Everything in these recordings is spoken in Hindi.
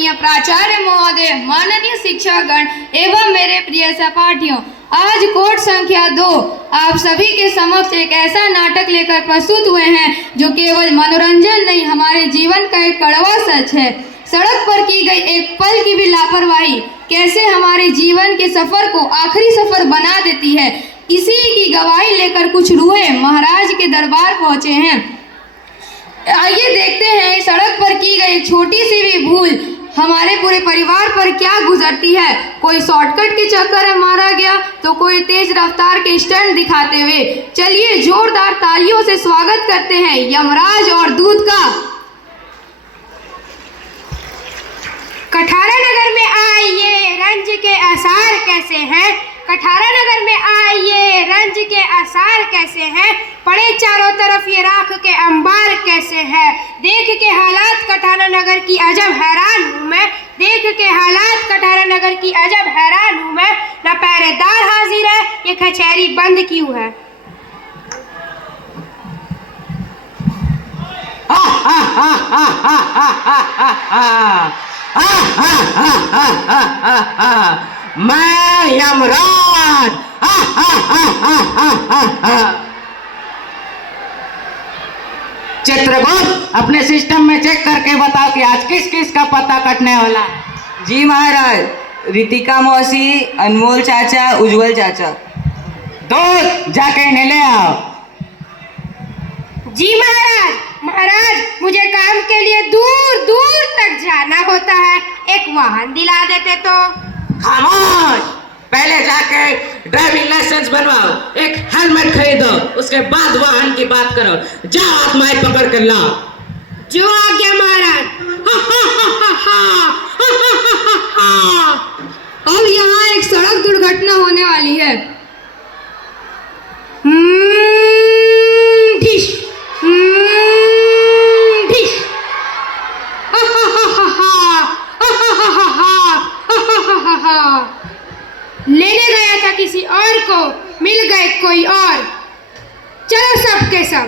माननीय प्राचार्य महोदय, माननीय शिक्षकगण एवं मेरे प्रिय सहपाठियों, आज कोट संख्या 2 आप सभी के समक्ष एक ऐसा नाटक लेकर प्रस्तुत हुए हैं जो केवल मनोरंजन नहीं, हमारे जीवन का एक कड़वा सच है। सड़क पर की गई एक पल की भी लापरवाही कैसे हमारे जीवन के सफर को आखिरी सफर बना देती है, इसी की गवाही लेकर कुछ रूहें महाराज के दरबार पहुंचे हैं। आइए देखते हैं सड़क पर की गई छोटी सी भी भूल हमारे पूरे परिवार पर क्या गुजरती है। कोई शॉर्टकट के चक्कर में मारा गया तो कोई तेज रफ्तार के स्टंट दिखाते हुए। चलिए जोरदार तालियों से स्वागत करते हैं यमराज और दूत का। कठारा नगर में आइए, रंज के आसार कैसे हैं। कठारा नगर में आइए, रंज के आसार कैसे हैं। पड़े चारों तरफ ये राख के अंबार कैसे हैं। देख के हालात कठारा नगर की अजब हैरान हूँ मैं। देख के हालात कठारा नगर की अजब हैरान हूँ मैं। न पहरेदार हाजिर है, ये कचहरी बंद क्यों है। मैं यमराज। चित्रगुप्त, अपने सिस्टम में चेक करके बताओ कि आज किस किस का पता कटने वाला। जी महाराज, रितिका मौसी, अनमोल चाचा, उज्जवल चाचा। दूत, जाके इन्हें ले आओ। जी महाराज। महाराज, मुझे काम के लिए दूर दूर तक जाना होता है, एक वाहन दिला देते तो। खामोश, पहले जाके ड्राइविंग लाइसेंस बनवाओ, एक हेलमेट खरीदो, उसके बाद वाहन की बात करो। जाओ आत्माएं पकड़ कर लाओ। जो आज्ञा महाराज। अब यहाँ एक सड़क दुर्घटना होने वाली है। ढिश, ढिश। लेने गया था किसी और को, मिल गए कोई और। चलो सब के सब।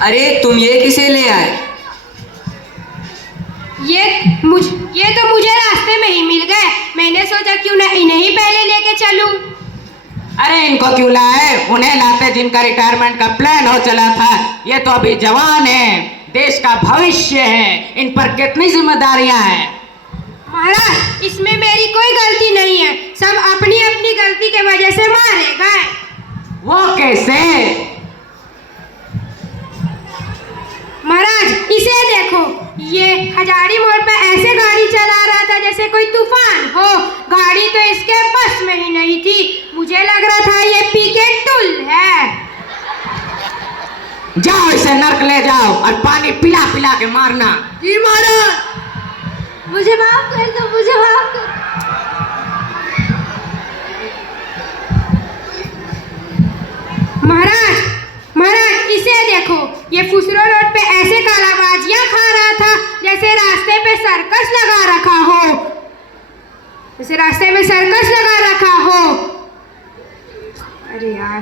अरे तुम ये किसे ले आए? ये तो मुझे रास्ते में ही मिल गए। मैंने सोचा क्यों ना इन्हें ही पहले लेके चलूं। अरे इनको क्यों लाए? उन्हें लाते जिनका रिटायरमेंट का प्लान हो चला था। ये तो अभी जवान है, देश का भविष्य है, इन पर कितनी जिम्मेदारियां हैं। महाराज, इसमें मेरी कोई गलती नहीं है, सब अपनी अपनी गलती के वजह से मारे गए। वो कैसे? महाराज, इसे देखो, ये हजारी मोड़ पे ऐसे गाड़ी चला रहा था जैसे कोई तूफान हो। गाड़ी तो इसके बस में ही नहीं थी। मुझे लग रहा था ये पीके टुल है। जाओ इसे नर्क ले जाओ और पानी पिला पिला के मारना। जी महाराज। मुझे माफ कर दो, मुझे माफ कर। महाराज, महाराज इसे देखो, ये फुसरो रोड पे ऐसे कालाबाजियां खा रहा था जैसे रास्ते पे सर्कस लगा रखा हो। जैसे रास्ते में सर्कस लगा रखा हो। अरे यार,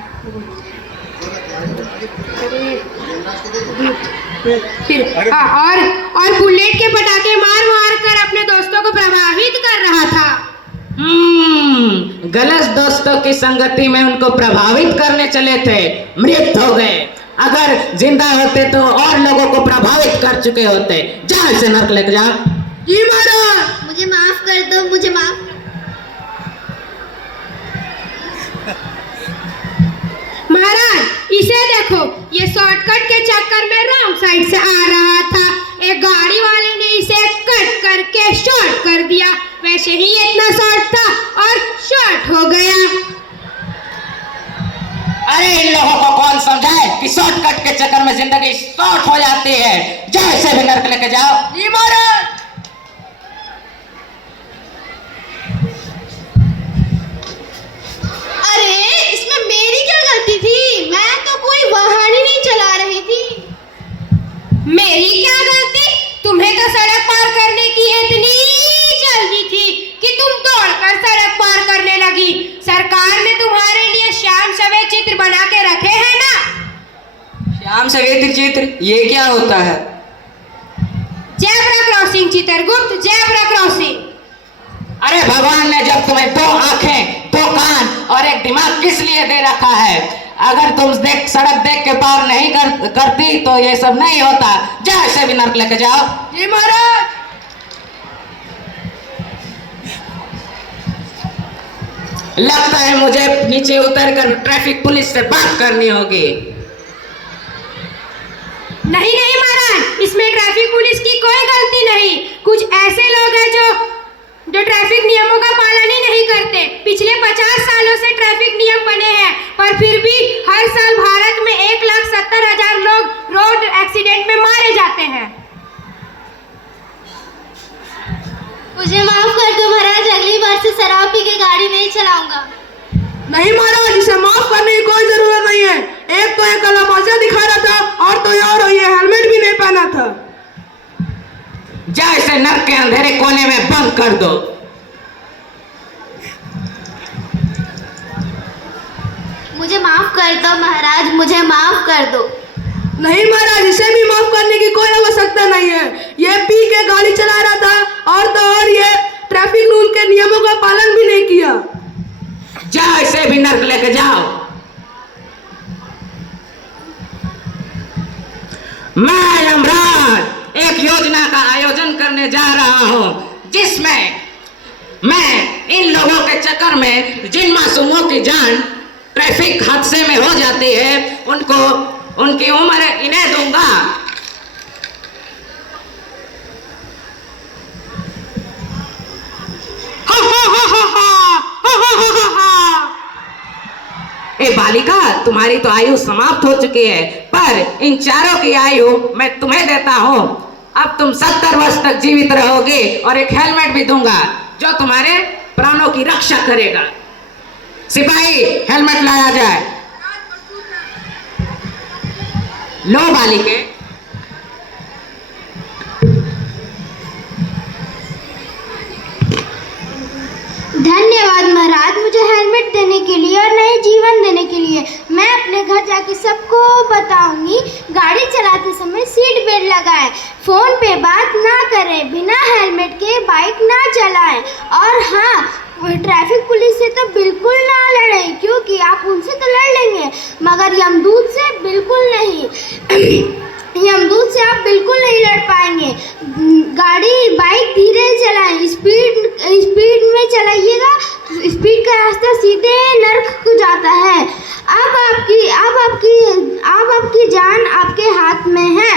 फिर हाँ, और बुलेट के पटाखे मार मार कर अपने दोस्तों को प्रभावित कर रहा था। गलत दोस्तों की संगति में उनको प्रभावित करने चले थे, मृत हो गए। अगर जिंदा होते तो और लोगों को प्रभावित कर चुके होते। जाओ इसे नर्क लेके जाओ। जी महाराज। मुझे माफ कर दो, मुझे माफ। महाराज इसे देखो, ये शॉर्टकट के चक्कर में रॉन्ग साइड से आ रहा था। एक गाड़ी वाले ने इसे कट करके शॉर्ट कर दिया। वैसे ही इतना शॉर्ट था और शॉर्ट हो गया। अरे इन लोगों को कौन समझाए कि शॉर्टकट के चक्कर में जिंदगी शॉर्ट हो जाती है। जाओ इसे भी नर्क लेके जाओ। जी महाराज। अरे इसमें मेरी क्या गलती थी? मैं तो कोई वाहन ही नहीं चला रही थी। मेरी क्या गलती? तुम्हें तो सड़क पार करने की इतनी जल्दी थी कि तुम दौड़ कर और सड़क पार करने लगी। सरकार ने तुम्हारे लिए श्याम सफेद चित्र बना के रखे हैं ना? श्याम सफेद चित्र, ये क्या होता है? Zebra crossing Chitragupta, zebra crossing. अरे भगवान ने जब तुम्हें 2 आंखें, 2 कान और एक दिमाग किस लिए दे रखा है? अगर तुम सड़क देख के पार नहीं करती तो ये सब नहीं होता। जाओ इसे भी नर्क लेके जाओ। जी महाराज। लगता है मुझे नीचे उतरकर ट्रैफिक पुलिस से बात करनी होगी। नहीं नहीं महाराज, इसमें ट्रैफिक पुलिस की कोई गलती नहीं। कुछ ऐसे लोग हैं जो ट्रैफिक नियमों का पालन ही नहीं करते। पिछले 50 सालों से ट्रैफिक नियम बने हैं, पर फिर भी हर साल भारत में 1,70,000 लोग रोड एक्सीडेंट में मारे जाते हैं। मुझे माफ कर दो महाराज, अगली बार से शराब पी के गाड़ी नहीं चलाऊंगा। नहीं महाराज, इसे माफ करने की कोई जरूरत नहीं है। एक तो ये कलाबाजियां दिखा रहा था और तो यार ये हेलमेट भी नहीं पहना था। जाओ इसे नर्क के अंधेरे कोने में बंद कर दो। मुझे माफ कर दो महाराज, मुझे माफ कर दो। नहीं महाराज, इसे भी माफ करने की कोई आवश्यकता नहीं है। ये पी के गाड़ी चला रहा था और तो और ये ट्रैफिक रूल के नियमों का पालन भी नहीं किया। जाओ इसे भी नर्क लेके जाओ। मैं यमराज एक योजना का आयोजन करने जा रहा हूं, जिसमें मैं इन लोगों के चक्कर में जिन मासूमों की जान ट्रैफिक हादसे में हो जाती है उनको उनकी उम्र इन्हें दूंगा। ए बालिका, तुम्हारी तो आयु समाप्त हो चुकी है, पर इन चारों की आयु मैं तुम्हें देता हूँ। अब तुम 70 वर्ष तक जीवित रहोगे और एक हेलमेट भी दूंगा जो तुम्हारे प्राणों की रक्षा करेगा। सिपाही, हेलमेट लाया जाए। लो बालिके। धन्यवाद महाराज, मुझे हेलमेट देने के लिए और नए जीवन देने के लिए। मैं अपने घर जाके सबको बताऊंगी, गाड़ी चलाते समय सीट बेल्ट लगाएं, फ़ोन पे बात ना करें, बिना हेलमेट के बाइक ना चलाएं, और हाँ, ट्रैफिक पुलिस से तो बिल्कुल ना लड़ें, क्योंकि आप उनसे तो लड़ लेंगे मगर यमदूत से बिल्कुल नहीं। यमदूत से आप बिल्कुल नहीं लड़ पाएंगे। बाइक धीरे चलाएं, स्पीड में चलाइएगा। स्पीड का रास्ता सीधे नर्क को जाता है। अब आपकी जान आपके हाथ में है।